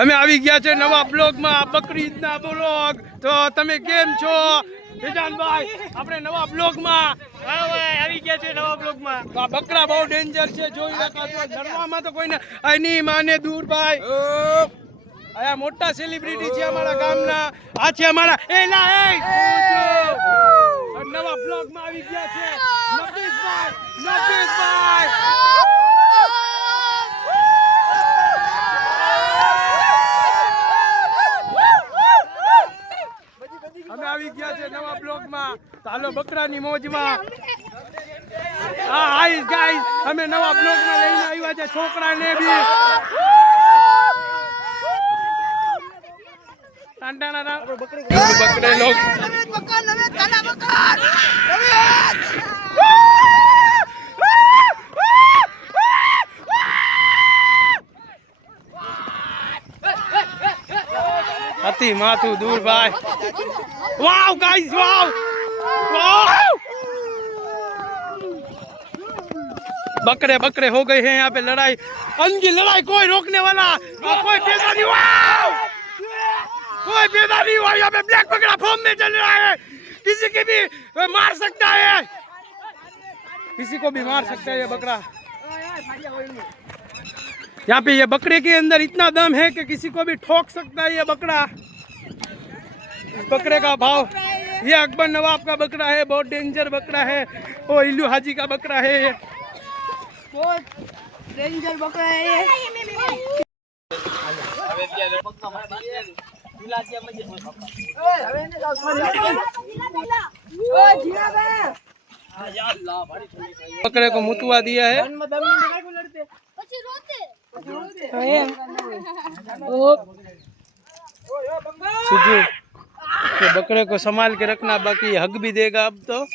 અમે આવી ગયા છે નવા બ્લોગમાં, બકરી ઈદના બ્લોગ। તો તમે કેમ છો વિજાનભાઈ? આપણે નવા બ્લોગમાં આવી ગયા છે નવા બ્લોગમાં। તો આ બકરા બહુ ડેન્જર છે, જોઈ રાખો છો। ડરવામાં તો કોઈને આની માને દૂર ભાઈ। આ મોટા સેલિબ્રિટી છે અમારા ગામના। આ છે અમારા નવા બ્લોગમાં આવી ગયા છે નફીસભાઈ। અમે આવી ગયા છે નવા બ્લોગમાં, ચાલો બકરાની મોજમાં। હા હાઈસ ગાઈસ, અમે નવા બ્લોગમાં લઈને આવ્યા છે છોકરાને બી। બકરે લોગ अति माथू दूर भाई। वाव गाइस, वाव वाव, बकरे बकरे हो गए हैं यहाँ पे लड़ाई। अनकी लड़ाई कोई रोकने वाला कोई पैदा नहीं हुआ, कोई पैदा नहीं हुआ। यहाँ पे ब्लैक बकरा फॉर्म में चल रहा है, किसी की भी मार सकता है, किसी को भी मार सकता है ये बकरा। यहाँ पे ये बकरे के अंदर इतना दम है कि किसी को भी ठोक सकता है ये बकरा। इस बकरे का भाव, ये अकबर नवाब का बकरा है, बहुत डेंजर बकरा है। वो इल्लू हाजी का बकरा है, ये बहुत डेंजर बकरा है ये। बकरे को मुतवा दिया है। सुजू के बकरे को संभाल के रखना, बाकी हक भी देगा अब तो।